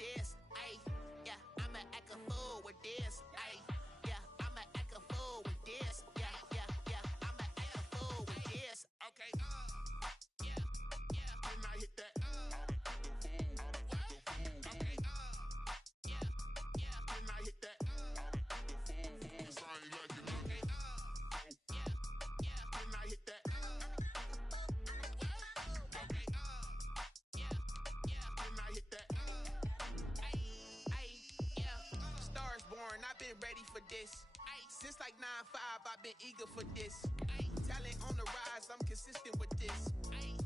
this. Ay, yeah, I'ma act a fool with this. Ay, yeah, I'ma act a fool with this. Yeah, yeah, yeah, I'ma act a fool with this. Okay, yeah, yeah, when I hit that, okay, yeah, yeah, when I hit that, it's like you like it, okay, yeah, yeah, when I hit that, okay, yeah, yeah, when I hit that, yeah, Stars born, I've been ready for this. Since like 9-5, I've been eager for this. Talent on the rise, I'm consistent with this.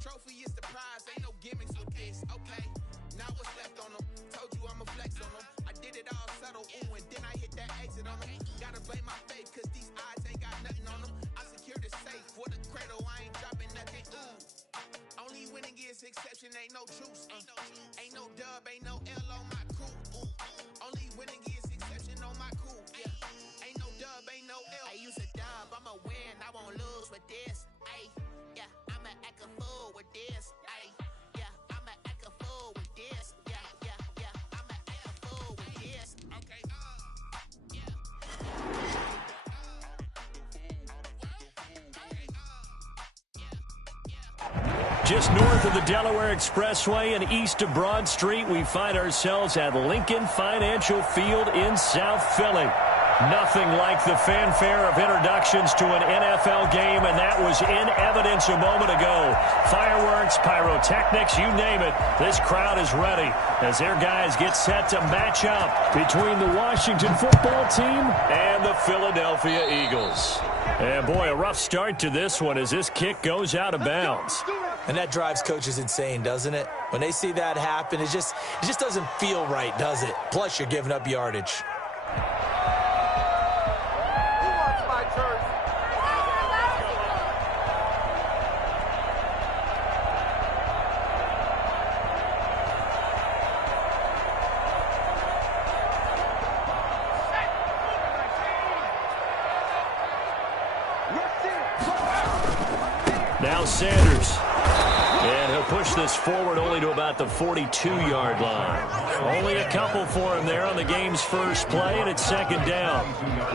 Trophy is the prize, ain't no gimmicks with this. Okay, now what's left on them? Told you I'ma flex on them. I did it all subtle, ooh, and then I hit that exit on them. Gotta blame my faith, cause these odds ain't got nothing on them. I secured the safe for the cradle, I ain't dropping nothing, ooh. Only winning is exception, ain't no truce. Ain't no dub, ain't no L on my crew, ooh. Only winning is exception on my crew, yeah. Ain't no dub, ain't no L. I use a dub, I'ma win, I won't lose with this. Ay, yeah, I'ma act a fool with this. Ay, yeah, I'ma act a fool with this. Yeah, yeah, yeah, I'ma act a fool with this. Okay, yeah. Just north of the Delaware Expressway and east of Broad Street, we find ourselves at Lincoln Financial Field in South Philly. Nothing like the fanfare of introductions to an NFL game, and that was in evidence a moment ago. Fireworks, pyrotechnics, you name it. This crowd is ready as their guys get set to match up between the Washington football team and the Philadelphia Eagles. And boy, a rough start to this one as this kick goes out of bounds. And that drives coaches insane, doesn't it? When they see that happen, it just doesn't feel right, does it? Plus, you're giving up yardage. Now Sanders. And he'll push this forward only to about the 42-yard line. Only a couple for him there on the game's first play, and it's second down.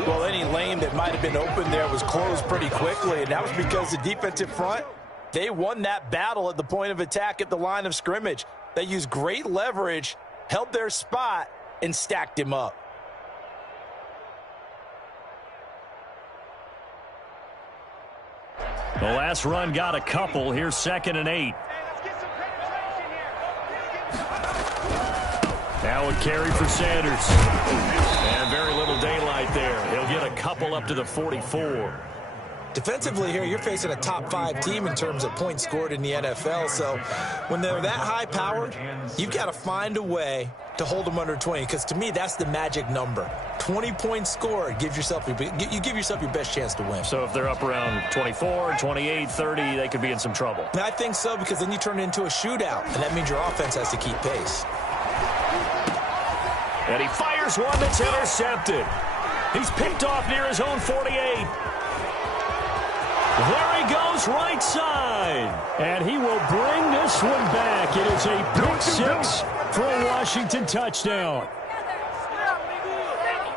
Well, any lane that might have been open there was closed pretty quickly, and that was because the defensive front, they won that battle at the point of attack at the line of scrimmage. They used great leverage, held their spot, and stacked him up. The last run got a couple. Here's 2nd and 8. Now a carry for Sanders. And very little daylight there. He'll get a couple up to the 44. Defensively here, you're facing a top-5 team in terms of points scored in the NFL. So when they're that high-powered, you've got to find a way to hold them under 20. Because to me, that's the magic number. 20 points scored, you give yourself your best chance to win. So if they're up around 24, 28, 30, they could be in some trouble. And I think so, because then you turn it into a shootout, and that means your offense has to keep pace. And he fires one that's intercepted. He's picked off near his own 48. There he goes, right side. And he will bring this one back. It is a pick six for a Washington touchdown.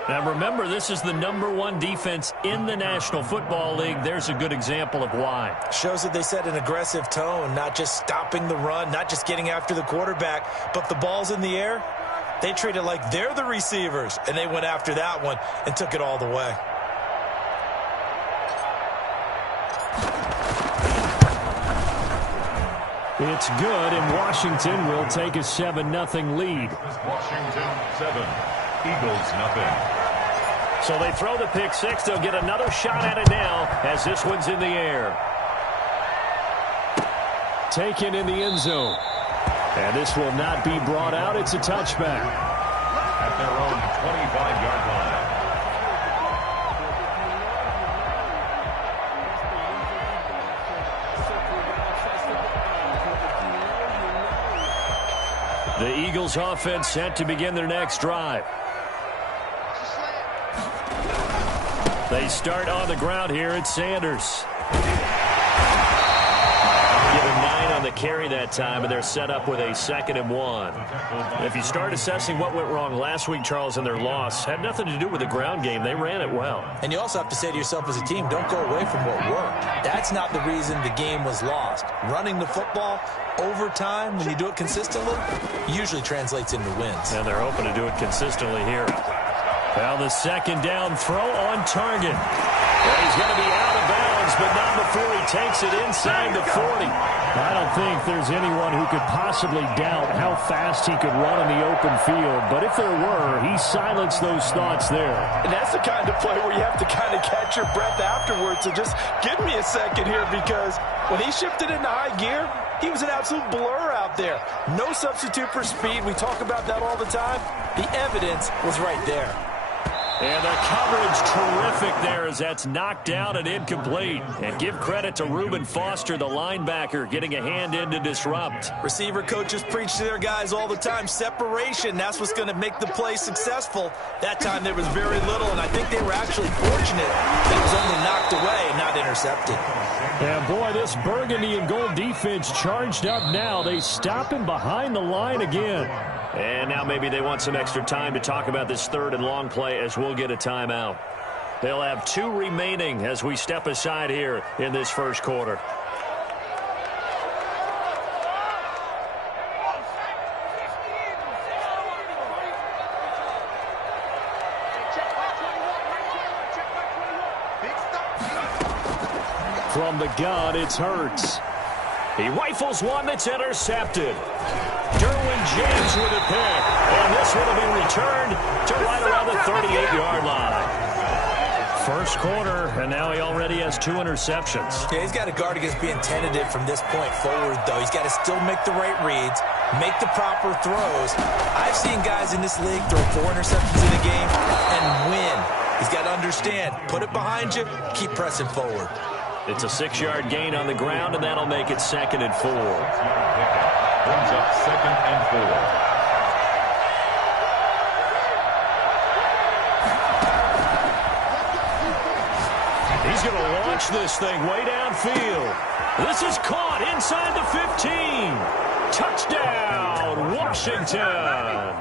Now remember, this is the #1 defense in the National Football League. There's a good example of why. Shows that they set an aggressive tone, not just stopping the run, not just getting after the quarterback, but the ball's in the air. They treat it like they're the receivers, and they went after that one and took it all the way. It's good, and Washington will take a 7-0 lead. Washington 7, Eagles 0. So they throw the pick six. They'll get another shot at it now as this one's in the air. Taken in the end zone. And this will not be brought out. It's a touchback. At their own 25-yard line. The Eagles offense set to begin their next drive. They start on the ground here at Sanders. Given 9 on the carry that time, and they're set up with a 2nd and 1. If you start assessing what went wrong last week, Charles, in their loss, had nothing to do with the ground game. They ran it well. And you also have to say to yourself as a team, don't go away from what worked. That's not the reason the game was lost. Running the football over time, when you do it consistently, usually translates into wins. And they're hoping to do it consistently here. Now the 2nd down throw on target. And he's going to be out of bounds, but not before he takes it inside the 40. I don't think there's anyone who could possibly doubt how fast he could run in the open field. But if there were, he silenced those thoughts there. And that's the kind of play where you have to kind of catch your breath afterwards. So just give me a second here, because when he shifted into high gear, he was an absolute blur out there. No substitute for speed. We talk about that all the time. The evidence was right there. And the coverage terrific there as that's knocked down and incomplete. And give credit to Reuben Foster, the linebacker, getting a hand in to disrupt. Receiver coaches preach to their guys all the time. Separation, that's what's going to make the play successful. That time there was very little, and I think they were actually fortunate that it was only knocked away, not intercepted. And boy, this burgundy and gold defense charged up now. They stop him behind the line again. And now maybe they want some extra time to talk about this 3rd and long play as we'll get a timeout. They'll have 2 remaining as we step aside here in this first quarter. From the gun, it's Hurts. He rifles one that's intercepted. Derwin James with a pick. And this one will be returned to right around the 38-yard line. First quarter, and now he already has 2 interceptions. Yeah, he's got to guard against being tentative from this point forward, though. He's got to still make the right reads, make the proper throws. I've seen guys in this league throw 4 interceptions in a game and win. He's got to understand, put it behind you, keep pressing forward. It's a 6-yard gain on the ground, and that'll make it 2nd and 4. Brings up 2nd and 4. He's going to launch this thing way downfield. This is caught inside the 15. Touchdown, Washington.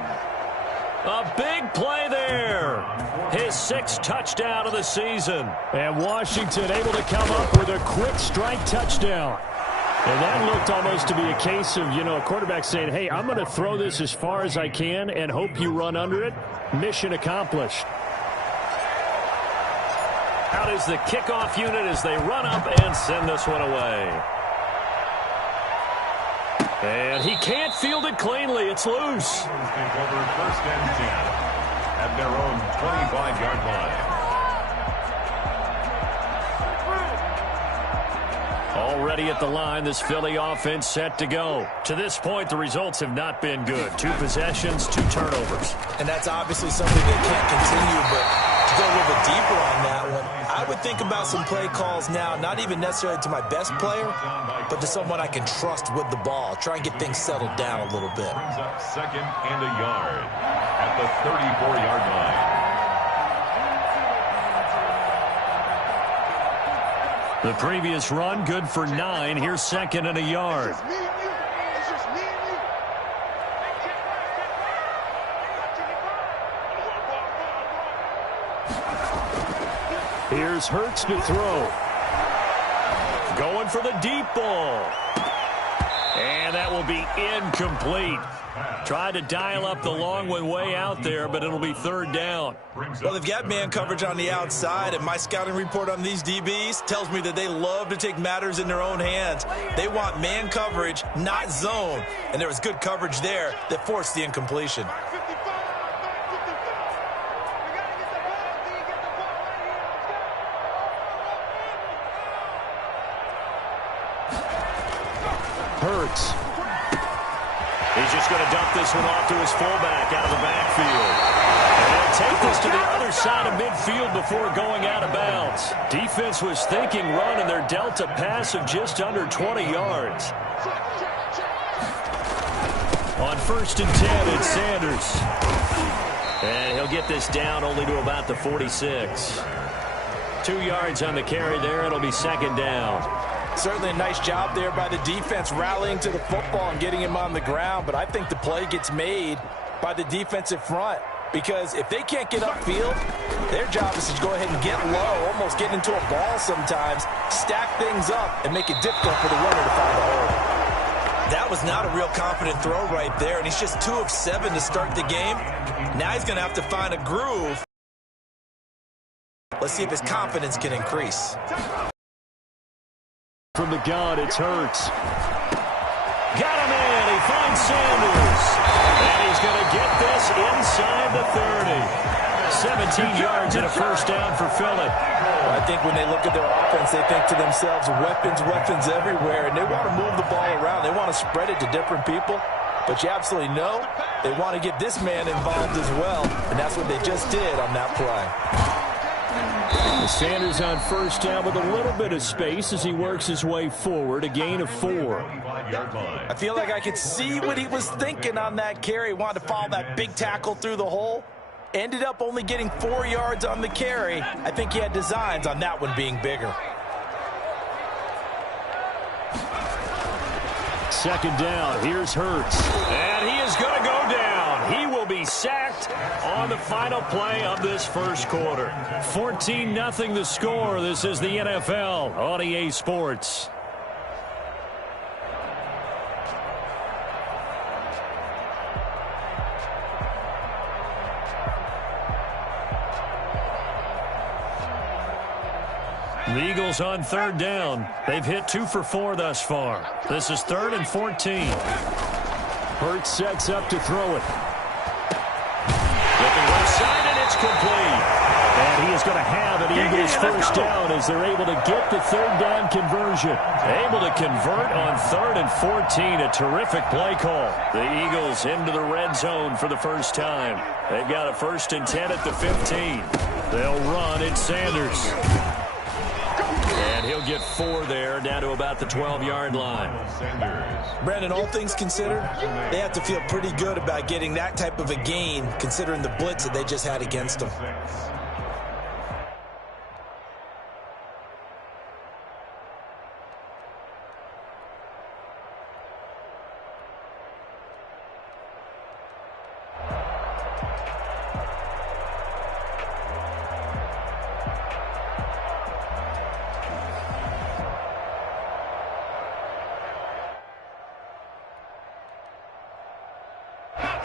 A big play there. His 6th touchdown of the season. And Washington able to come up with a quick strike touchdown. And that looked almost to be a case of, a quarterback saying, hey, I'm going to throw this as far as I can and hope you run under it. Mission accomplished. Out is the kickoff unit as they run up and send this one away. And he can't field it cleanly. It's loose. Take over 1st and 10 at their own 25-yard line. Already at the line, this Philly offense set to go. To this point, the results have not been good. 2 possessions, 2 turnovers. And that's obviously something that can't continue, but to go a little bit deeper on that one, I would think about some play calls now, not even necessarily to my best player, but to someone I can trust with the ball. Try and get things settled down a little bit. Brings up 2nd and a yard at the 34-yard line. The previous run, good for 9. Here's 2nd and a yard. Here's Hurts to throw. Going for the deep ball. And that will be incomplete. Tried to dial up the long one way out there, but it'll be 3rd down. Well, they've got man coverage on the outside, and my scouting report on these DBs tells me that they love to take matters in their own hands. They want man coverage, not zone. And there was good coverage there that forced the incompletion. Hurts. He's just going to dump this one off to his fullback out of the backfield. And he'll take this to the other side of midfield before going out of bounds. Defense was thinking run, and they're dealt a pass of just under 20 yards. On 1st and 10, it's Sanders. And he'll get this down only to about the 46. 2 yards on the carry there. It'll be 2nd down. Certainly a nice job there by the defense rallying to the football and getting him on the ground, but I think the play gets made by the defensive front because if they can't get upfield, their job is to go ahead and get low, almost get into a ball sometimes, stack things up, and make it difficult for the runner to find a hole. That was not a real confident throw right there, and he's just 2 of 7 to start the game. Now he's going to have to find a groove. Let's see if his confidence can increase. From the gun, it's Hurts. Got him in. He finds Sanders. And he's going to get this inside the 30. 17 yards and a first down for Philly. I think when they look at their offense, they think to themselves, weapons everywhere, and they want to move the ball around. They want to spread it to different people. But you absolutely know they want to get this man involved as well, and that's what they just did on that play. Sanders on first down with a little bit of space as he works his way forward, a gain of 4. I feel like I could see what he was thinking on that carry. He wanted to follow that big tackle through the hole. Ended up only getting 4 yards on the carry. I think he had designs on that one being bigger. Second down, here's Hurts. And he is going to go down. He will be sacked on the final play of this first quarter. 14-0 the score. This is the NFL on EA Sports. The Eagles on third down. They've hit 2 for 4 thus far. This is 3rd and 14. Hurts sets up to throw it. Looking left side, and it's complete. And he is going to have an Eagles first down as they're able to get the third down conversion. Able to convert on 3rd and 14. A terrific play call. The Eagles into the red zone for the first time. They've got a 1st and 10 at the 15. They'll run. It's Sanders. And he'll get 4 there, down to about the 12-yard line. Brandon, all things considered, they have to feel pretty good about getting that type of a gain, considering the blitz that they just had against them.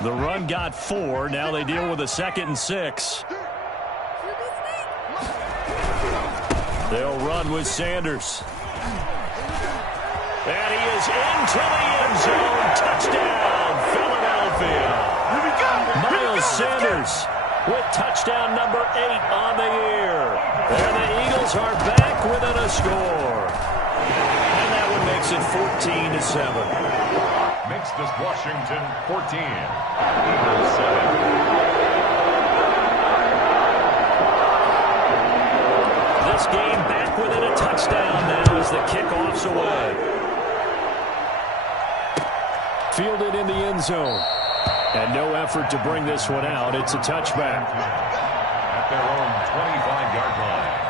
The run got 4. Now they deal with a 2nd and 6. They'll run with Sanders. And he is into the end zone. Touchdown, Philadelphia. Miles Sanders with touchdown number 8 on the year. And the Eagles are back within a score. And that one makes it 14-7. Makes this Washington 14, Eagles 7. This game back within a touchdown now as the kickoff's away. Fielded in the end zone. And no effort to bring this one out. It's a touchback. At their own 25-yard line.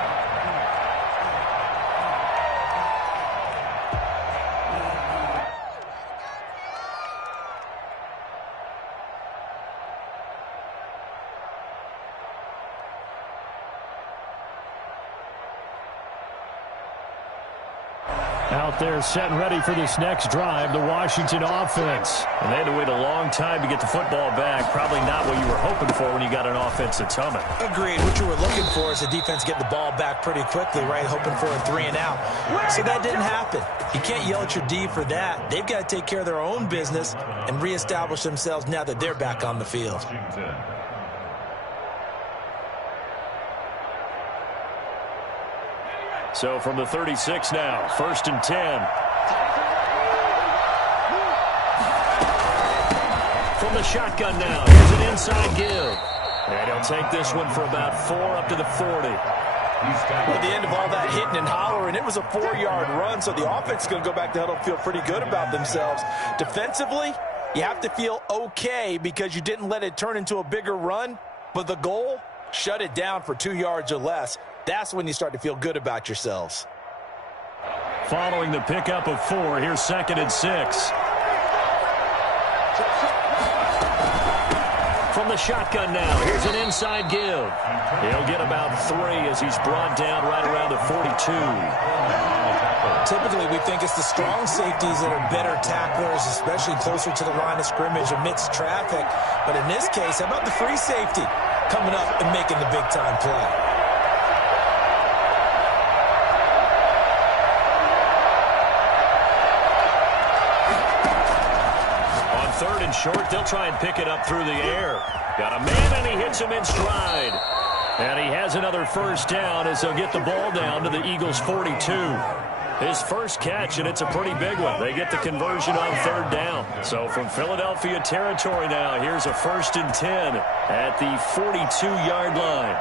Out there set and ready for this next drive, the Washington offense. And they had to wait a long time to get the football back. Probably not what you were hoping for when you got an offense that's humming. Agreed. What you were looking for is the defense getting the ball back pretty quickly, right? Hoping for a 3 and out. So that didn't happen. You can't yell at your D for that. They've got to take care of their own business and reestablish themselves now that they're back on the field. So from the 36 now, 1st and 10. From the shotgun now, here's an inside give. And he'll take this one for about 4 up to the 40. At the end of all that hitting and hollering, it was a 4-yard run, so the offense is going to go back to huddle and feel pretty good about themselves. Defensively, you have to feel okay because you didn't let it turn into a bigger run, but the goal, shut it down for 2 yards or less. That's when you start to feel good about yourselves. following the pickup of 4. Here's 2nd and 6. From the shotgun now, here's an inside give. He'll get about 3 as he's brought down right around the 42. Typically, we think it's the strong safeties that are better tacklers, especially closer to the line of scrimmage amidst traffic. But in this case, how about the free safety coming up and making the big-time play? On 3rd and short, they'll try and pick it up through the air. Got a man, and he hits him in stride. And he has another first down as they'll get the ball down to the Eagles' 42. His first catch, and it's a pretty big one. They get the conversion on 3rd down. So from Philadelphia territory now, here's a 1st and 10 at the 42-yard line.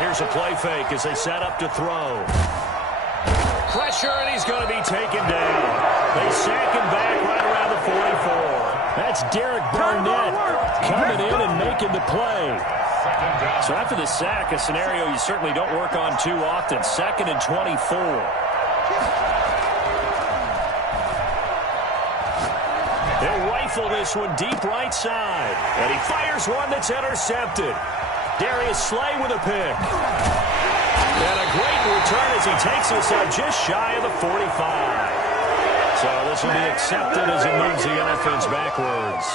Here's a play fake as they set up to throw. Pressure, and he's going to be taken down. They sack him back right around the 44. That's Derek Barnett coming in and making the play. So after the sack, a scenario you certainly don't work on too often. 2nd and 24. They'll rifle this one deep right side. And he fires one that's intercepted. Darius Slay with a pick. And a great return as he takes us out just shy of the 45. So this will be accepted as it moves the offense backwards.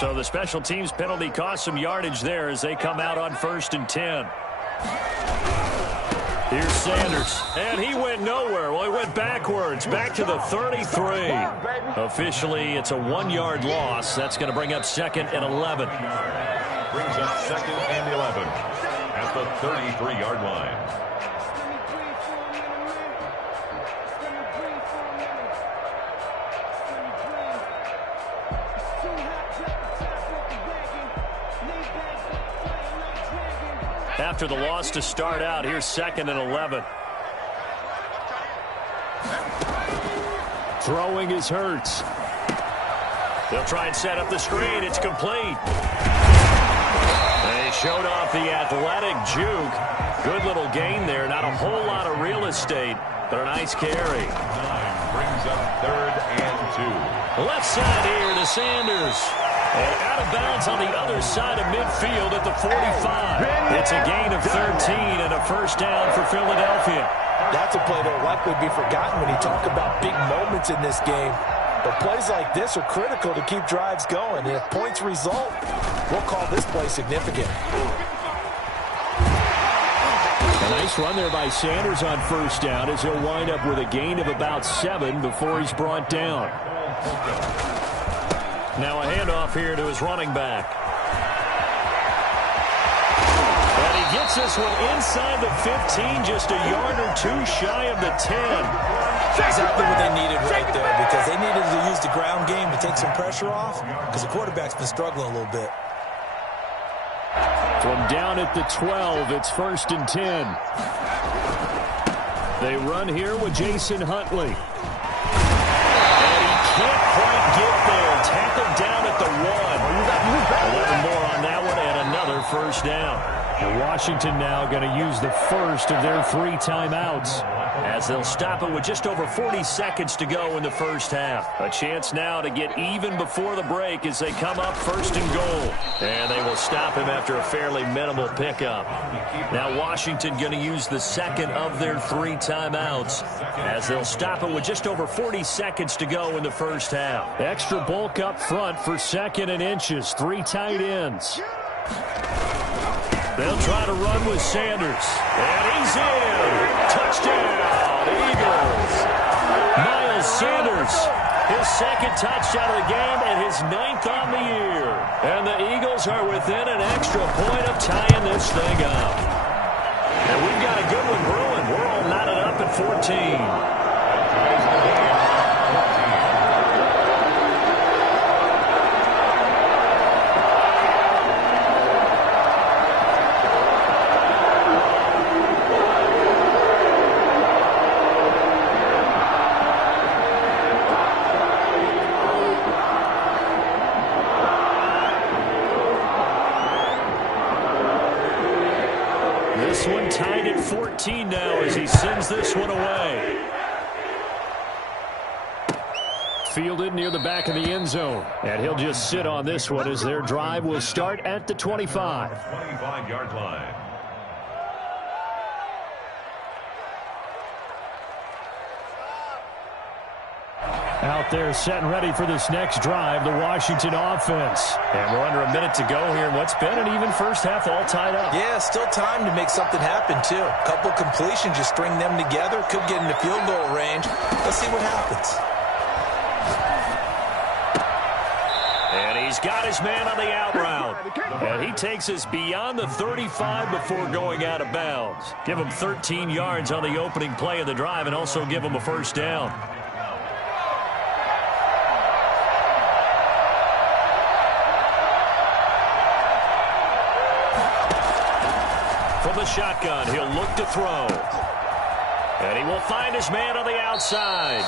So the special teams penalty cost some yardage there as they come out on 1st and 10. Here's Sanders, and he went nowhere. Well, he went backwards, back to the 33. Officially, it's a 1-yard loss. That's going to bring up 2nd and 11. Brings up 2nd and 11 at the 33-yard line. After the loss to start out, here's 2nd and 11. Throwing is Hurts. They'll try and set up the screen. It's complete. They showed off the athletic juke. Good little gain there. Not a whole lot of real estate, but a nice carry. 9 brings up 3rd and 2. Left side here to Sanders. And out of bounds on the other side of midfield at the 45. It's a gain of 13 and a first down for Philadelphia. That's a play that will likely be forgotten when you talk about big moments in this game. But plays like this are critical to keep drives going. And if points result, we'll call this play significant. A nice run there by Sanders on first down as he'll wind up with a gain of about 7 before he's brought down. Now a handoff here to his running back. And he gets this one inside the 15, just a yard or 2 shy of the 10. Exactly what they needed right there, because they needed to use the ground game to take some pressure off, because the quarterback's been struggling a little bit. From down at the 12, it's 1st and 10. They run here with Jason Huntley. Can't quite get there. Tackled down at the 1. 11 more on that one and another first down. And Washington now going to use the first of their 3 timeouts, as they'll stop it with just over 40 seconds to go in the first half. A chance now to get even before the break as they come up 1st and goal. And they will stop him after a fairly minimal pickup. Now Washington going to use the second of their 3 timeouts as they'll stop it with just over 40 seconds to go in the first half. Extra bulk up front for 2nd and inches. 3 tight ends. They'll try to run with Sanders. And he's in. Touchdown, Eagles. Miles Sanders, his 2nd touchdown of the game and his 9th on the year. And the Eagles are within an extra point of tying this thing up. And we've got a good one brewing. We're all knotted up at 14. This one tied at 14 now as he sends this one away. Fielded near the back of the end zone. And he'll just sit on this one as their drive will start at the 25. 25-yard line. Out there set and ready for this next drive, the Washington offense. And we're under a minute to go here in what's been an even first half, all tied up. Yeah, still time to make something happen, too. A couple completions, you string them together, could get into field goal range. Let's see what happens. And he's got his man on the out route. And he takes us beyond the 35 before going out of bounds. Give him 13 yards on the opening play of the drive and also give him a first down. From the shotgun, he'll look to throw. And he will find his man on the outside.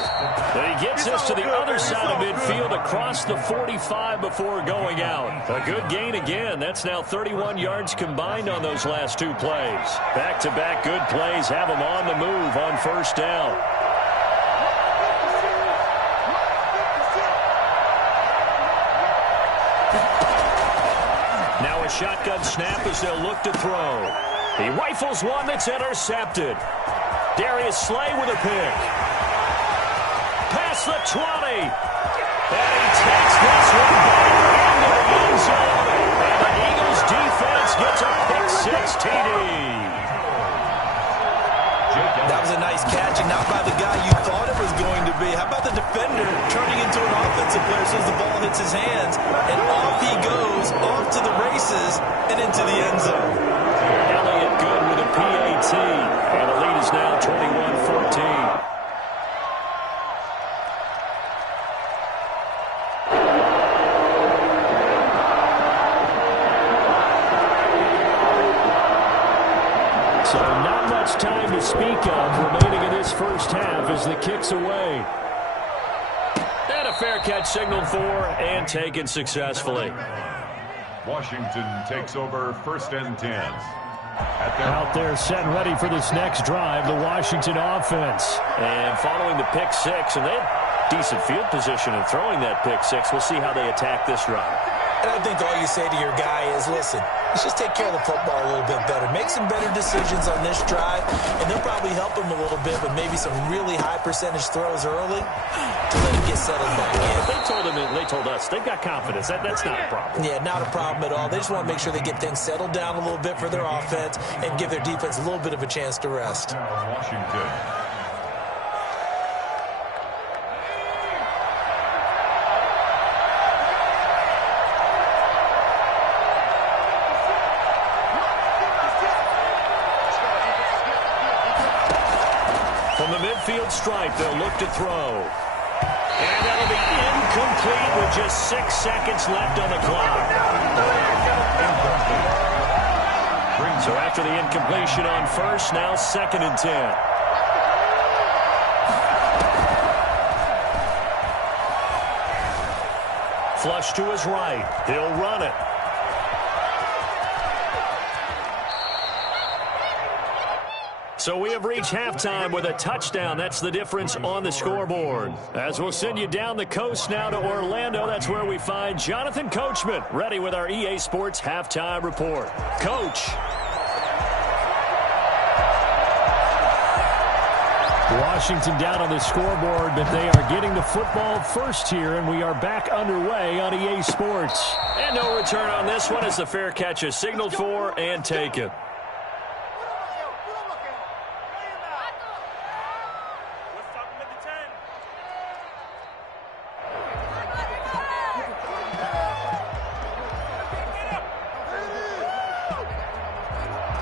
And he gets us to the other side of midfield across the 45 before going out. A good gain again. That's now 31 yards combined on those last two plays. Back-to-back good plays have him on the move on first down. Now a shotgun snap as they'll look to throw. He rifles one that's intercepted. Darius Slay with a pick. Past the 20. And he takes this one back into the end zone. And the Eagles defense gets a pick-six TD. That was a nice catch, and not by the guy you thought it was going to be. How about the defender turning into an offensive player as soon as the ball hits his hands, and off he goes, off to the races, and into the end zone. Elliott good with a PAT, and the lead is now 21-14. So not much time to speak of remaining in this first half as the kick's away. And a fair catch signaled for and taken successfully. Washington takes over first and 10. Out there set and ready for this next drive, the Washington offense. And following the pick six, and they had decent field position in throwing that pick six. We'll see how they attack this drive. And I think all you say to your guy is, listen, let's just take care of the football a little bit better. Make some better decisions on this drive, and they'll probably help him a little bit with maybe some really high percentage throws early to let him get settled back in. But they told us, they've got confidence. That's not a problem. Yeah, not a problem at all. They just want to make sure they get things settled down a little bit for their offense and give their defense a little bit of a chance to rest. Washington. From the midfield stripe, they'll look to throw. And that'll be incomplete with just 6 seconds left on the clock. So after the incompletion on first, now 2nd and 10. Flush to his right. He'll run it. So we have reached halftime with a touchdown. That's the difference on the scoreboard. As we'll send you down the coast now to Orlando, that's where we find Jonathan Coachman, ready with our EA Sports Halftime Report. Coach. Washington down on the scoreboard, but they are getting the football first here, and we are back underway on EA Sports. And no return on this one as the fair catch is signaled for and taken.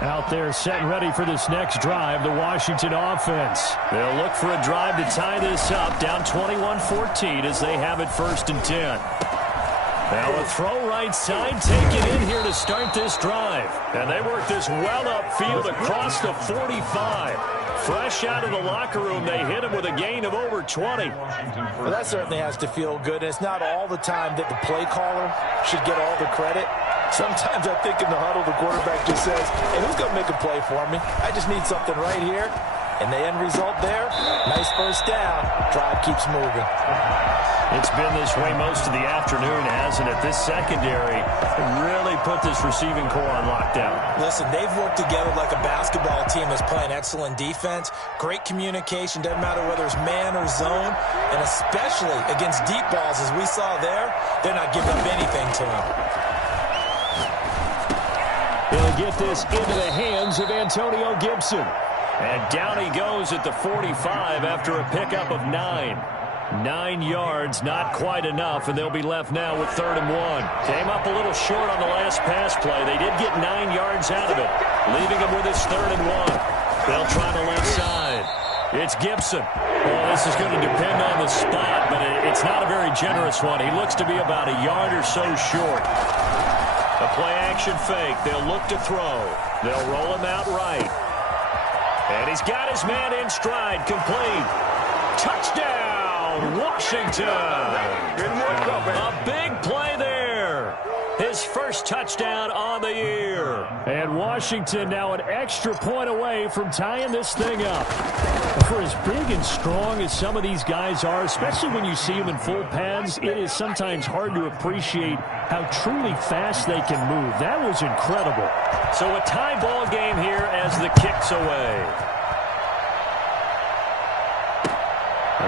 Out there set and ready for this next drive, the Washington offense. They'll look for a drive to tie this up, down 21-14 as they have it 1st and 10. Now a throw right side, taken in here to start this drive. And they work this well upfield across the 45. Fresh out of the locker room, they hit him with a gain of over 20. Well, that certainly has to feel good. And it's not all the time that the play caller should get all the credit. Sometimes I think in the huddle, the quarterback just says, hey, who's going to make a play for me? I just need something right here. And the end result there, nice first down. Drive keeps moving. It's been this way most of the afternoon, hasn't it? This secondary really put this receiving core on lockdown. Listen, they've worked together like a basketball team that's playing excellent defense. Great communication, doesn't matter whether it's man or zone. And especially against deep balls, as we saw there, they're not giving up anything to them. He'll get this into the hands of Antonio Gibson. And down he goes at the 45 after a pickup of 9. 9 yards, not quite enough, and they'll be left now with 3rd and 1. Came up a little short on the last pass play. They did get 9 yards out of it, leaving him with his 3rd and 1. They'll try the left side. It's Gibson. Well, this is going to depend on the spot, but it's not a very generous one. He looks to be about a yard or so short. A play-action fake. They'll look to throw. They'll roll him out right. And he's got his man in stride, complete. Touchdown, Washington. A big play there. His first touchdown on the year. And Washington now an extra point away from tying this thing up. For as big and strong as some of these guys are, especially when you see them in full pads, it is sometimes hard to appreciate how truly fast they can move. That was incredible. So a tie ball game here as the kick's away.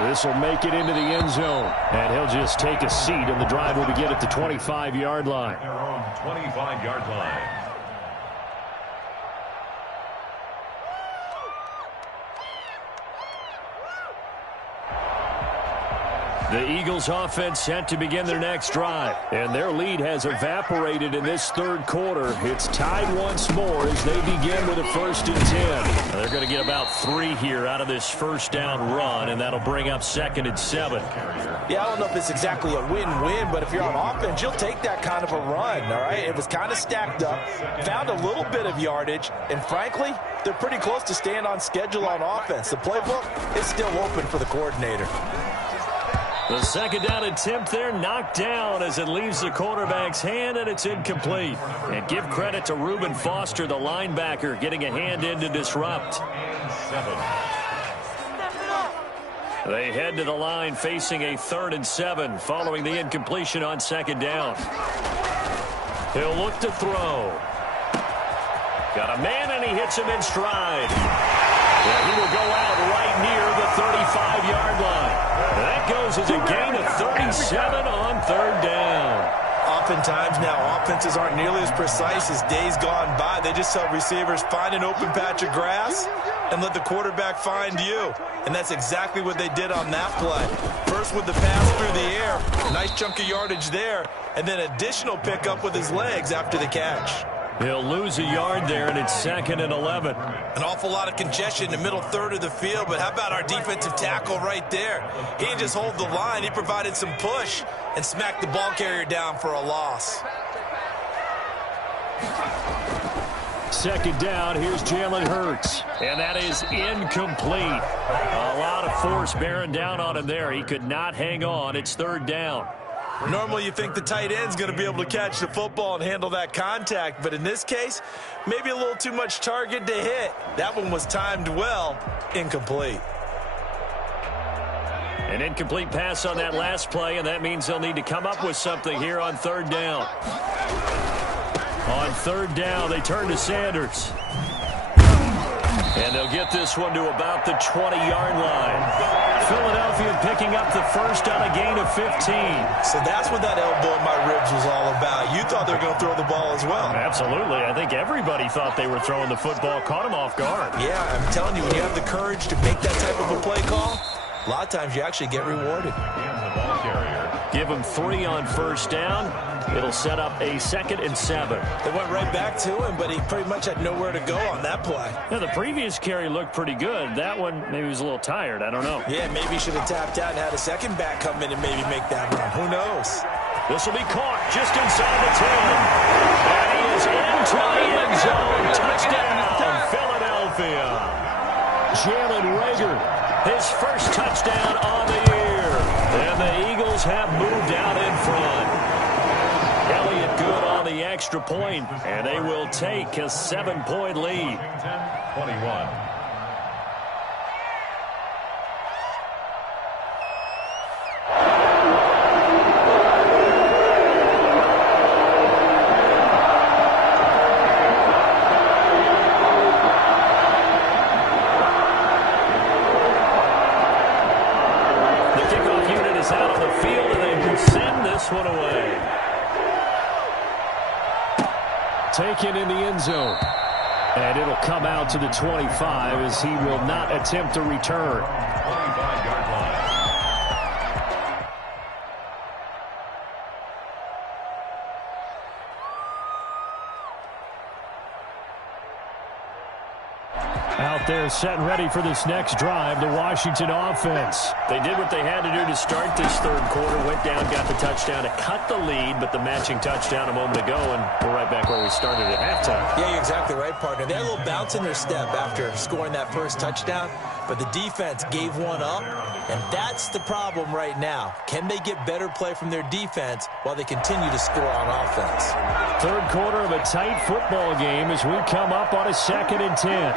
This will make it into the end zone. And he'll just take a seat, and the drive will begin at the 25-yard line. Their own 25-yard line. The Eagles offense set to begin their next drive. And their lead has evaporated in this third quarter. It's tied once more as they begin with a 1st and 10. They're going to get about 3 here out of this first down run, and that'll bring up 2nd and 7. Yeah, I don't know if it's exactly a win-win, but if you're on offense, you'll take that kind of a run, all right? It was kind of stacked up, found a little bit of yardage, and frankly, they're pretty close to staying on schedule on offense. The playbook is still open for the coordinator. The second down attempt there knocked down as it leaves the quarterback's hand, and it's incomplete. And give credit to Reuben Foster, the linebacker, getting a hand in to disrupt. They head to the line facing a 3rd and 7 following the incompletion on 2nd down. He'll look to throw. Got a man, and he hits him in stride. Yeah, he will go out right near the 35-yard line. That goes as a gain of 37 on 3rd down. Oftentimes now, offenses aren't nearly as precise as days gone by. They just help receivers find an open patch of grass and let the quarterback find you. And that's exactly what they did on that play. First with the pass through the air, nice chunk of yardage there, and then additional pickup with his legs after the catch. He'll lose a yard there, and it's 2nd and 11. An awful lot of congestion in the middle third of the field, but how about our defensive tackle right there? He didn't just hold the line. He provided some push and smacked the ball carrier down for a loss. 2nd down, here's Jalen Hurts. And that is incomplete. A lot of force bearing down on him there. He could not hang on. It's 3rd down. Normally you think the tight end's going to be able to catch the football and handle that contact, but in this case, maybe a little too much target to hit. That one was timed well, incomplete. An incomplete pass on that last play, and that means they'll need to come up with something here on 3rd down. On 3rd down, they turn to Sanders. And they'll get this one to about the 20-yard line. Philadelphia picking up the first on a gain of 15. So that's what that elbow in my ribs was all about. You thought they were going to throw the ball as well. Absolutely. I think everybody thought they were throwing the football, caught him off guard. Yeah, I'm telling you, when you have the courage to make that type of a play call, a lot of times you actually get rewarded. Give him 3 on 1st down. It'll set up a 2nd and 7. They went right back to him, but he pretty much had nowhere to go on that play. Yeah, the previous carry looked pretty good. That one, maybe he was a little tired. I don't know. Yeah, maybe he should have tapped out and had a second back come in and maybe make that run. Who knows? This will be caught just inside the 10. And he is into the end zone. Touchdown, Philadelphia. Jalen Reagor, his first touchdown on the year. And the Eagles have moved out in front. Elliott good on the the extra point, and they will take a 7-point lead. 21. One away. Taken in the end zone. And it'll come out to the 25 as he will not attempt to return. 25-yard line. Out there set and ready for this next drive, the Washington offense. They did what they had to do to start this third quarter, went down, got the touchdown to cut the lead, but the matching touchdown a moment ago, and we're right back where we started at halftime. Yeah, you're exactly right, partner. They had a little bounce in their step after scoring that first touchdown, but the defense gave one up, and that's the problem right now. Can they get better play from their defense while they continue to score on offense? Third quarter of a tight football game as we come up on a 2nd and 10.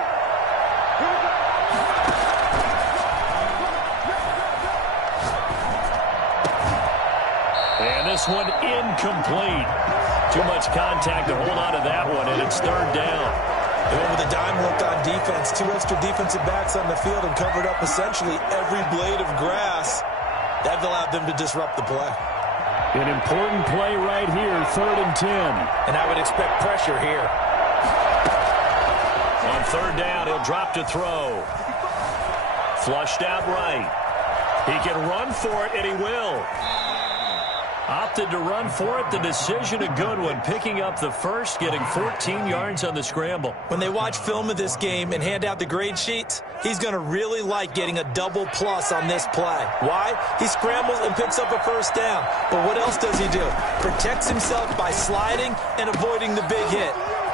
And this one incomplete. Too much contact to hold on to that one, and it's third down. They went with a dime look on defense. 2 extra defensive backs on the field and covered up essentially every blade of grass. That allowed them to disrupt the play. An important play right here, 3rd and 10. And I would expect pressure here. On third down, he'll drop to throw. Flushed out right. He can run for it, and he will. Opted to run for it. The decision a good one. Picking up the first, getting 14 yards on the scramble. When they watch film of this game and hand out the grade sheets, he's going to really like getting a double plus on this play. Why? He scrambles and picks up a first down. But what else does he do? Protects himself by sliding and avoiding the big hit.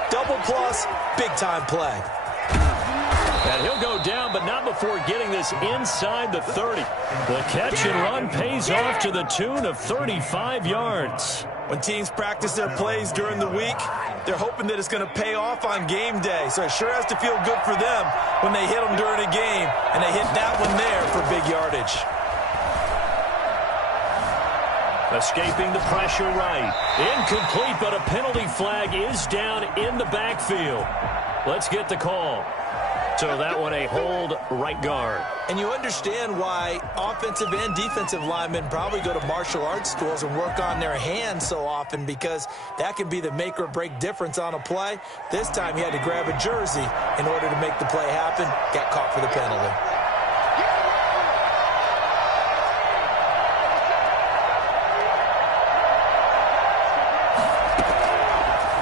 Double plus, big-time play. And he'll go down, but not before getting this inside the 30. The catch and run pays off to the tune of 35 yards. When teams practice their plays during the week, they're hoping that it's going to pay off on game day. So it sure has to feel good for them when they hit them during a game, and they hit that one there for big yardage. Escaping the pressure right. Incomplete, but a penalty flag is down in the backfield. Let's get the call. So that one a hold right guard. And you understand why offensive and defensive linemen probably go to martial arts schools and work on their hands so often, because that can be the make or break difference on a play. This time he had to grab a jersey in order to make the play happen. Got caught for the penalty.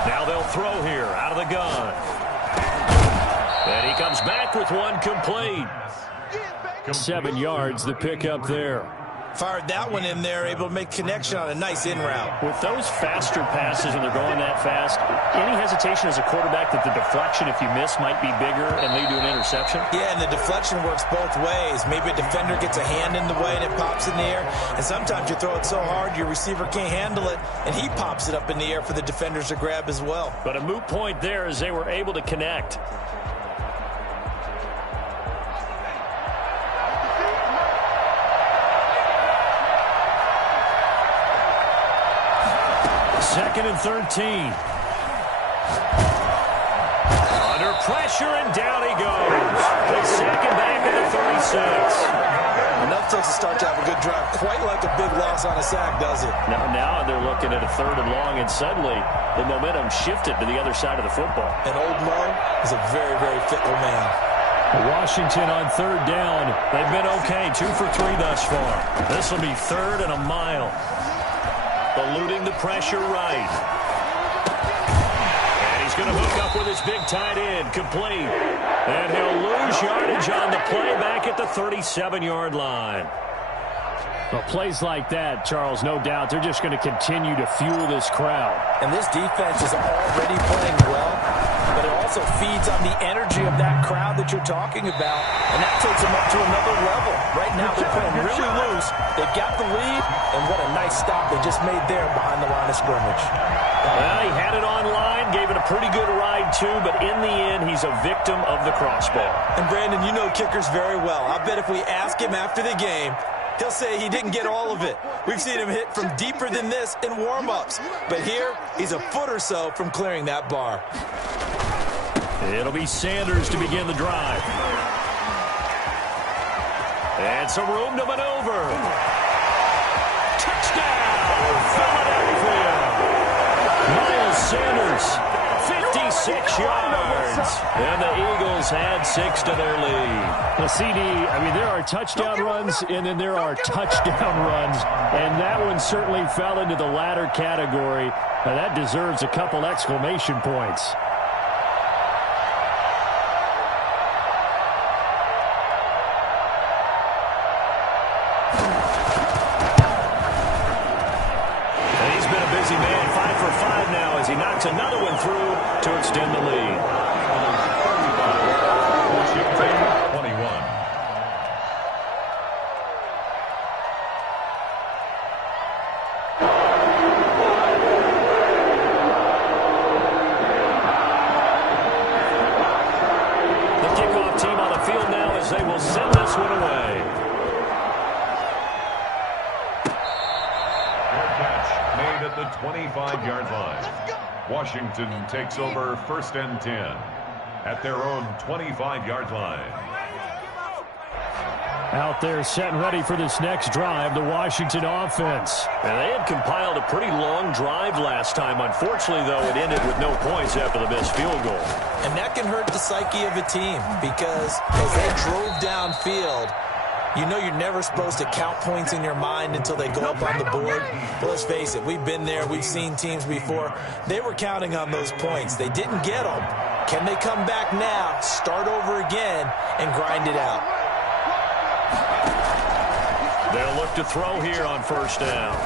Now they'll throw here out of the gun. And he comes back with one complete. 7 yards, the pickup there. Fired that one in there, able to make connection on a nice in route. With those faster passes and they're going that fast, any hesitation as a quarterback that the deflection, if you miss, might be bigger and lead to an interception? Yeah, and the deflection works both ways. Maybe a defender gets a hand in the way and it pops in the air. And sometimes you throw it so hard your receiver can't handle it, and he pops it up in the air for the defenders to grab as well. But a moot point there as they were able to connect. Second and 13. Under pressure, and down he goes. They sack him back at the 36. Enough to start to have a good drive. Quite like a big loss on a sack, does it? Now they're looking at a 3rd and long, and suddenly the momentum shifted to the other side of the football. And Old Mo is a very, very fickle man. Washington on 3rd down. They've been okay, 2 for 3 thus far. This will be 3rd and a mile. Eluding the pressure right. And he's going to hook up with his big tight end. Complete. And he'll lose yardage on the play back at the 37-yard line. Well, plays like that, Charles, no doubt, they're just going to continue to fuel this crowd. And this defense is already playing well. but it also feeds on the energy of that crowd that you're talking about, and that takes them up to another level. Right now, they're playing really loose. They've got the lead, and what a nice stop they just made there behind the line of scrimmage. Well, he had it online, gave it a pretty good ride, too, but in the end, he's a victim of the crossbar. And, Brandon, you know kickers very well. I bet if we ask him after the game, he'll say he didn't get all of it. We've seen him hit from deeper than this in warm-ups. But here, he's a foot or so from clearing that bar. It'll be Sanders to begin the drive. And some room to maneuver. Touchdown, Philadelphia. Miles Sanders, 56 yards. And the Eagles add 6 to their lead. The CD, I mean, there are touchdown runs, and then there are touchdown runs. And that one certainly fell into the latter category. Now, that deserves a couple exclamation points. He knocks another one through to extend the lead. 21. The kickoff team on the field now as they will send this one away. Fair catch made at the 25-yard line. Washington takes over 1st and 10 at their own 25-yard line. Out there set and ready for this next drive, the Washington offense. And they had compiled a pretty long drive last time. Unfortunately, though, it ended with no points after the missed field goal. And that can hurt the psyche of a team because as they drove downfield, you know you're never supposed to count points in your mind until they go up on the board. But let's face it, we've been there. We've seen teams before. They were counting on those points. They didn't get them. Can they come back now, start over again, and grind it out? They'll look to throw here on 1st down.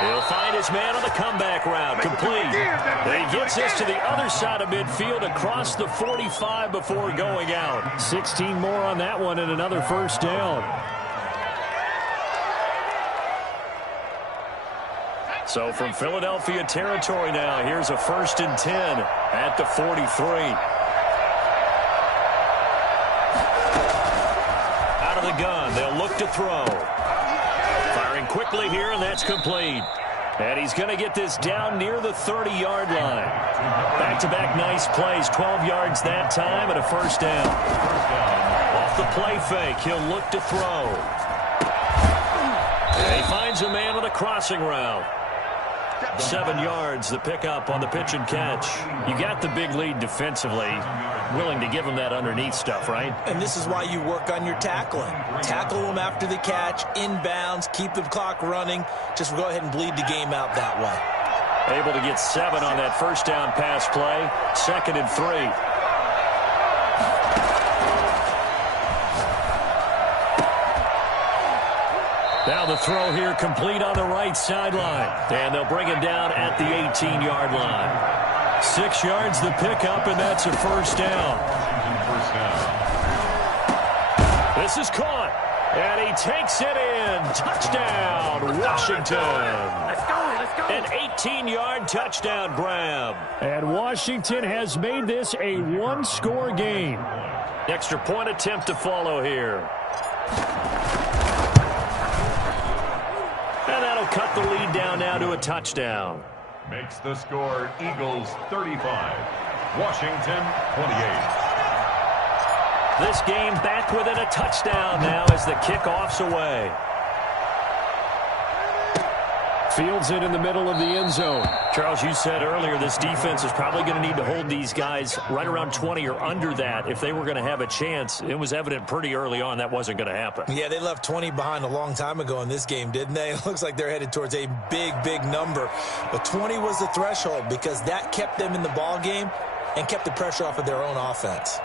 He'll find his man on the comeback route. Complete. And he gets this to the other side of midfield across the 45 before going out. 16 more on that one and another 1st down. So from Philadelphia territory now, here's a 1st and 10 at the 43. Out of the gun, they'll look to throw. Firing quickly here, and that's complete. And he's going to get this down near the 30-yard line. Back-to-back nice plays, 12 yards that time, and a 1st down. Off the play fake, he'll look to throw. And he finds a man on the crossing route. 7 yards, the pickup on the pitch and catch. You got the big lead defensively. Willing to give them that underneath stuff, right? And this is why you work on your tackling. Tackle them after the catch, inbounds, keep the clock running. Just go ahead and bleed the game out that way. Able to get 7 on that 1st down pass play. 2nd and 3. Now the throw here complete on the right sideline. And they'll bring him down at the 18-yard line. 6 yards the pickup, and that's a 1st down. This is caught. And he takes it in. Touchdown, Washington. Let's go. An 18-yard touchdown grab. And Washington has made this a one-score game. Extra point attempt to follow here. And that'll cut the lead down now to a touchdown. Makes the score Eagles 35, Washington 28. This game back within a touchdown now as the kickoff's away. Fields it in the middle of the end zone. Charles, you said earlier this defense is probably going to need to hold these guys right around 20 or under that if they were going to have a chance. It was evident pretty early on that wasn't going to happen. Yeah, they left 20 behind a long time ago in this game, didn't they? It looks like they're headed towards a big, big number. But 20 was the threshold because that kept them in the ball game and kept the pressure off of their own offense.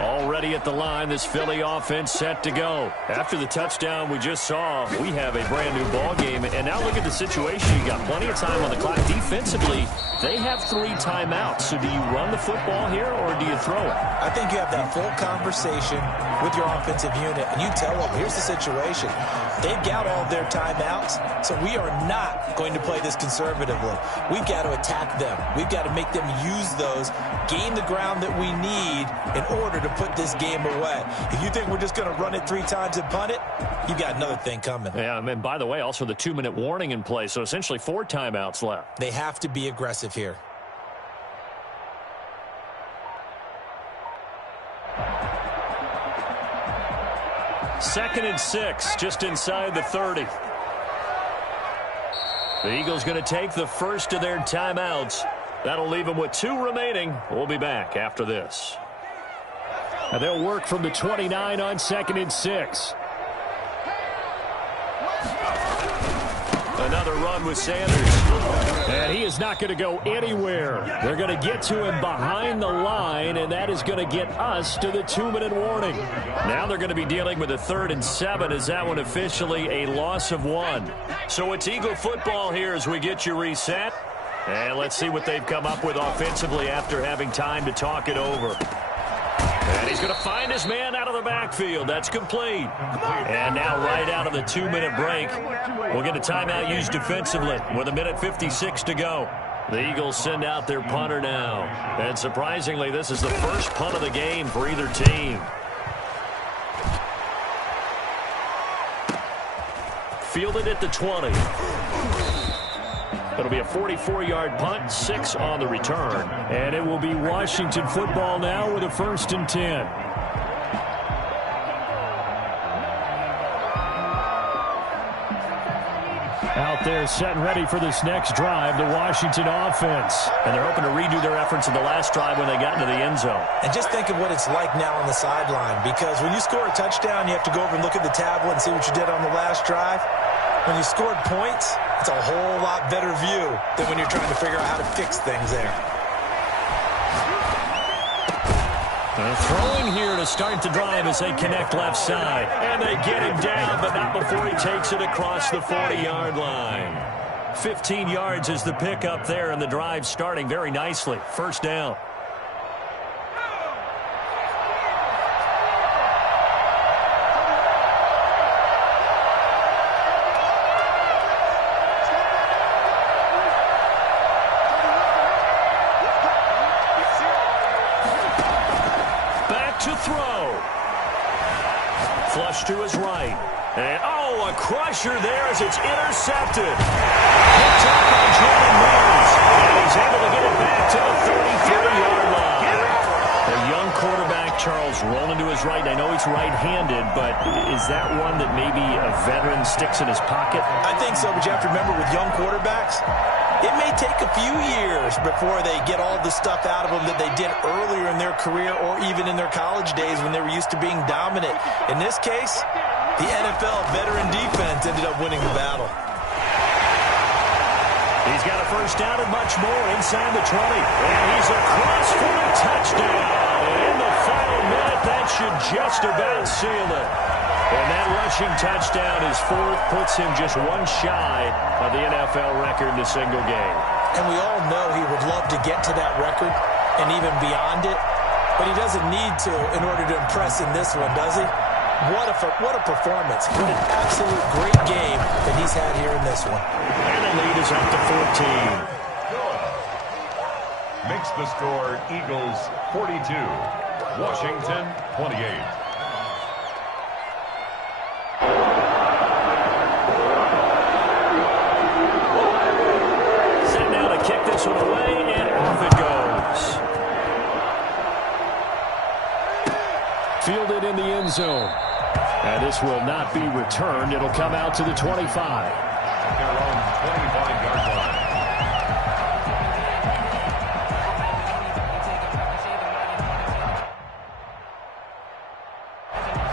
Already at the line, this Philly offense set to go. After the touchdown we just saw, we have a brand-new ball game. And now look at the situation. You got plenty of time on the clock. Defensively, they have 3 timeouts. So do you run the football here or do you throw it? I think you have that full conversation with your offensive unit, and you tell them, here's the situation. They've got all their timeouts, so we are not going to play this conservatively. We've got to attack them. We've got to make them use those, gain the ground that we need in order to put this game away. If you think we're just going to run it 3 times and punt it, you've got another thing coming. Yeah, and by the way, also the 2-minute warning in play, so essentially 4 timeouts left. They have to be aggressive here. Second and 6, just inside the 30. The Eagles going to take the first of their timeouts. That'll leave them with 2 remaining. We'll be back after this. And they'll work from the 29 on second and 6. Another run with Sanders. And he is not going to go anywhere. They're going to get to him behind the line, and that is going to get us to the 2-minute warning. Now they're going to be dealing with a 3rd and 7 as that one officially a loss of 1. So it's Eagle football here as we get you reset. And let's see what they've come up with offensively after having time to talk it over. And he's going to find his man out of the backfield. That's complete. And now right out of the 2-minute break, we'll get a timeout used defensively with 1:56 to go. The Eagles send out their punter now. And surprisingly, this is the first punt of the game for either team. Fielded at the 20. It'll be a 44-yard punt, 6 on the return. And it will be Washington football now with a 1st and 10. Out there set and ready for this next drive, the Washington offense. And they're hoping to redo their efforts in the last drive when they got into the end zone. And just think of what it's like now on the sideline, because when you score a touchdown, you have to go over and look at the tablet and see what you did on the last drive. When you scored points, it's a whole lot better view than when you're trying to figure out how to fix things there. Throwing here to start the drive as they connect left side. And they get him down, but not before he takes it across the 40-yard line. 15 yards is the pickup there, and the drive starting very nicely. 1st down. Flush to his right. And, a crusher there as it's intercepted. Picked up by Jalen Mills. And he's able to get it back to the 33-yard line. A young quarterback, Charles, rolling to his right. I know he's right-handed, but is that one that maybe a veteran sticks in his pocket? I think so, but you have to remember with young quarterbacks, it may take a few years before they get all the stuff out of them that they did earlier in their career or even in their college days when they were used to being dominant. In this case, the NFL veteran defense ended up winning the battle. He's got a 1st down and much more inside the 20. And he's across for a touchdown. And in the final minute, that should just about seal it. And that rushing touchdown, his 4th, puts him just 1 shy of the NFL record in a single game. And we all know he would love to get to that record and even beyond it, but he doesn't need to in order to impress in this one, does he? What a performance. What an absolute great game that he's had here in this one. And the lead is up to 14. Makes the score Eagles 42, Washington 28. Kick this one away, and off it goes. Fielded in the end zone. And this will not be returned. It'll come out to the 25. Their own 25-yard line.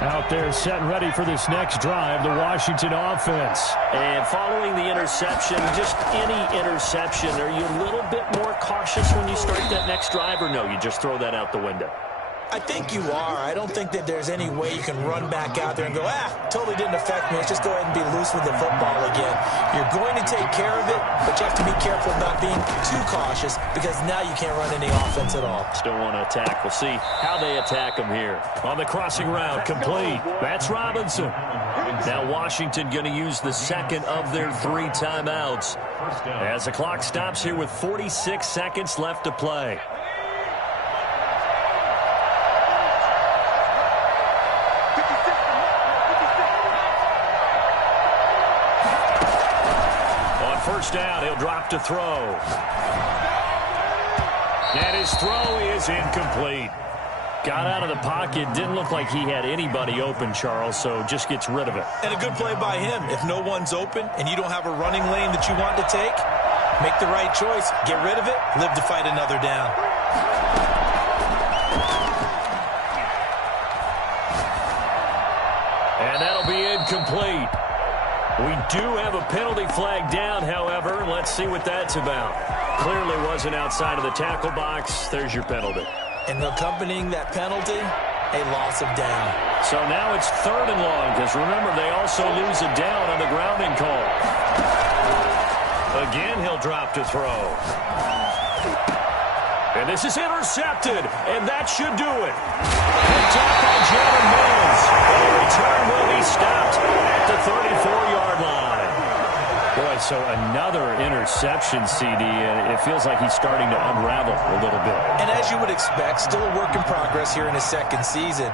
Out there set and ready for this next drive, the Washington offense. And following the interception, just any interception, are you a little bit more cautious when you start that next drive, or no, you just throw that out the window? I think you are. I don't think that there's any way you can run back out there and go, totally didn't affect me. Let's just go ahead and be loose with the football again. You're going to take care of it, but you have to be careful about being too cautious because now you can't run any offense at all. Still want to attack. We'll see how they attack him here. On the crossing route, complete. That's Robinson. Now Washington going to use the second of their 3 timeouts as the clock stops here with 46 seconds left to play. First down, he'll drop to throw. And his throw is incomplete. Got out of the pocket, didn't look like he had anybody open, Charles, so just gets rid of it. And a good play by him. If no one's open and you don't have a running lane that you want to take, make the right choice. Get rid of it, live to fight another down. And that'll be incomplete. We do have a penalty flag down, however. Let's see what that's about. Clearly wasn't outside of the tackle box. There's your penalty. And accompanying that penalty, a loss of down. So now it's 3rd and long, because remember, they also lose a down on the grounding call. Again, he'll drop to throw. And this is intercepted, and that should do it. Picked off by Jalen Mills. The return will be stopped at the 34-yard line. Boy, so another interception, CD, and it feels like he's starting to unravel a little bit. And as you would expect, still a work in progress here in his 2nd season.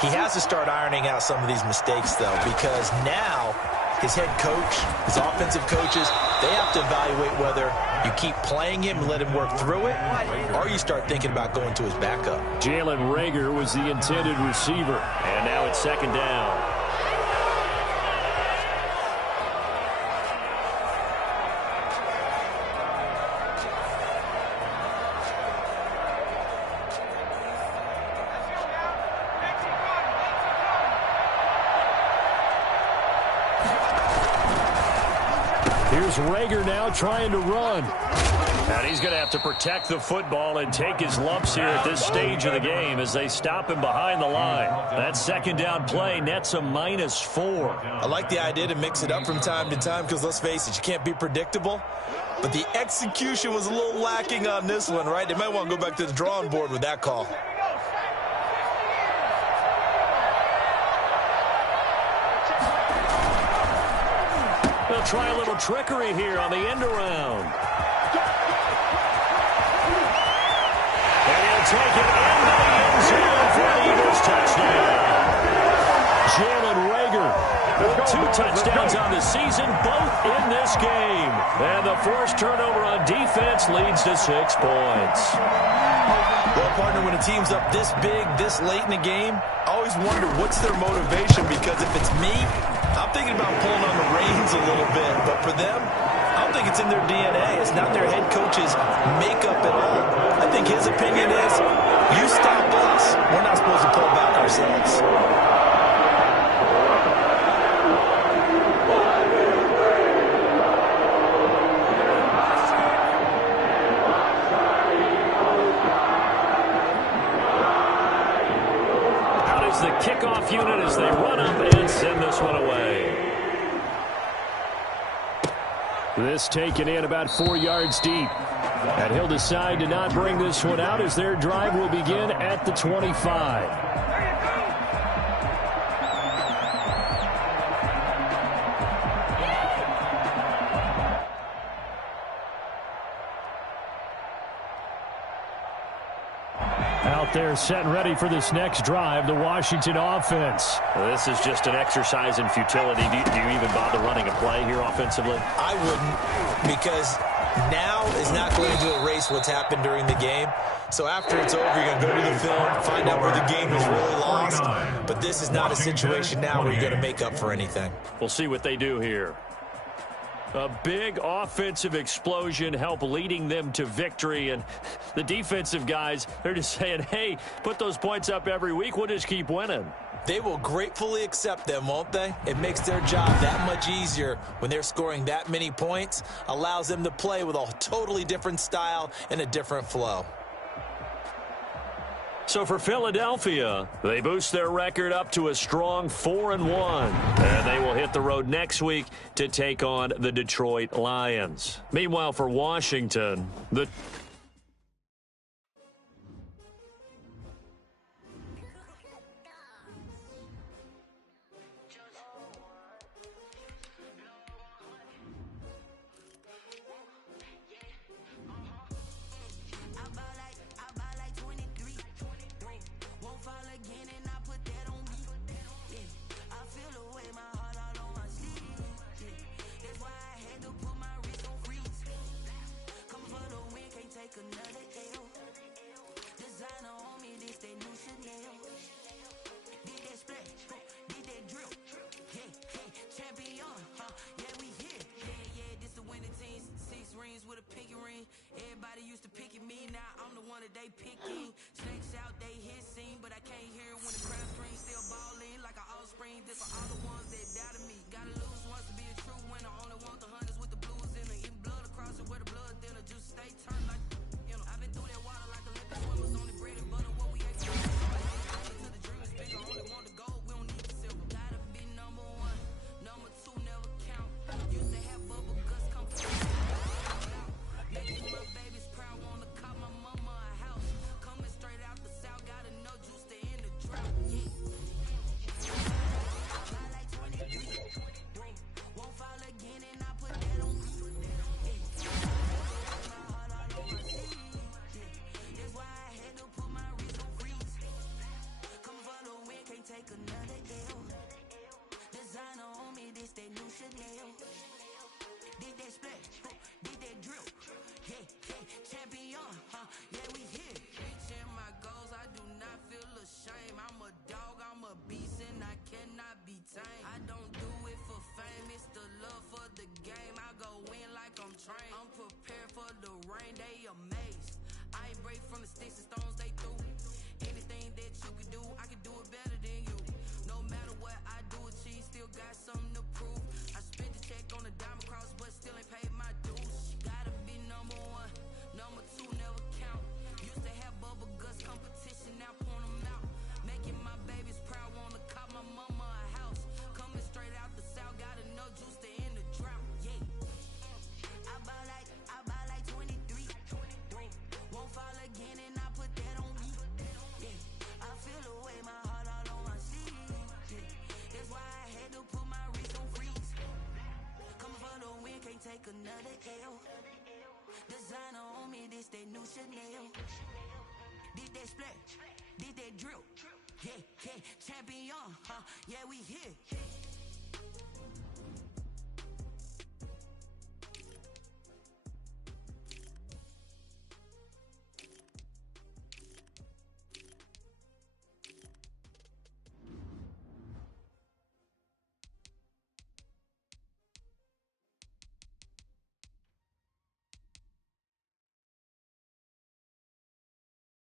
He has to start ironing out some of these mistakes, though, because now his head coach, his offensive coaches, they have to evaluate whether you keep playing him and let him work through it, or you start thinking about going to his backup. Jalen Reagor was the intended receiver, and now it's 2nd down. Here's Reagor now trying to run. And he's going to have to protect the football and take his lumps here at this stage of the game as they stop him behind the line. That 2nd down play nets a -4. I like the idea to mix it up from time to time because, let's face it, you can't be predictable. But the execution was a little lacking on this one, right? They might want to go back to the drawing board with that call. They'll try a little trickery here on the end around. And he'll take it into the end zone for an Eagles touchdown. Jalen Reagor, 2 touchdowns on the season, both in this game. And the forced turnover on defense leads to 6 points. Well, partner, when a team's up this big, this late in the game, I always wonder what's their motivation, because if it's me, I'm thinking about pulling on the reins a little bit. But for them, I don't think it's in their DNA. It's not their head coach's makeup at all. I think his opinion is, you stop us, we're not supposed to pull back ourselves. The kickoff unit as they run up and send this one away. This taken in about 4 yards deep. And he'll decide to not bring this one out as their drive will begin at the 25. Out there set and ready for this next drive, the Washington offense. Well, this is just an exercise in futility. Do you even bother running a play here offensively? I wouldn't, because now is not going to erase what's happened during the game. So after it's over, you're going to go to the film, find out where the game is really lost. But this is not a situation now where you're going to make up for anything. We'll see what they do here. A big offensive explosion help leading them to victory. And the defensive guys, they're just saying, hey, put those points up every week. We'll just keep winning. They will gratefully accept them, won't they? It makes their job that much easier when they're scoring that many points. Allows them to play with a totally different style and a different flow. So for Philadelphia, they boost their record up to a strong 4-1. And they will hit the road next week to take on the Detroit Lions. Meanwhile, for Washington, the Everybody used to pick at me, now I'm the one that they picking. Snakes out, they hissing, but I can't hear when the crowd screams. Still balling like an offspring. This for all the ones that doubted me. Gotta lose once to be a true winner. Only want the hunters with the blues in it. Eating blood across it where the blood thinner. Just stay turned like, you know. I've been through that water like Olympic swimmers. Only bread and butter, what we ate for. To the dream is bigger. Only want the gold, we don't need the silver. Gotta be number one. Number two never count. Used to have bubble guts come from making my babies proud, wanna call my mama a house. Coming straight out the south, got enough juice to end the drought. Yeah. I like 23, won't fall again, and I put that on me. My heart all on my sleeve. That's why I had to put my wrist on freeze. Come for the win, can't take another L. Designer on me, this that new Chanel. Did that splash, did that drill. Yeah, champion, yeah, we here. Reaching my goals, I do not feel ashamed. I'm a dog, I'm a beast, and I cannot be tamed. I don't do it for fame, it's the love for the game. I go in like I'm trained. I'm prepared for the rain, they amazed. I ain't brave from the sticks and stones they threw. Anything that you can do, I can do it better than you. No matter what I do, achieve, still got something to prove. I spent the check on the diamond cross, but still ain't paid my dues. Gotta be number one, number two never count. Used to have bubble guts competition, now point them out. Making my babies proud, wanna call my mama a house. Coming straight out the south, got enough juice to end the drought. Yeah, I ball like 23. Won't fall again, and I put that on me. Yeah, I feel the way, my heart all on my sleeve. Yeah, that's why I had to put my wrist on freeze. Coming for the win, can't take another L. Designer on me, this that new Chanel. Did that splash, did that drill. Yeah, champion, yeah, we here.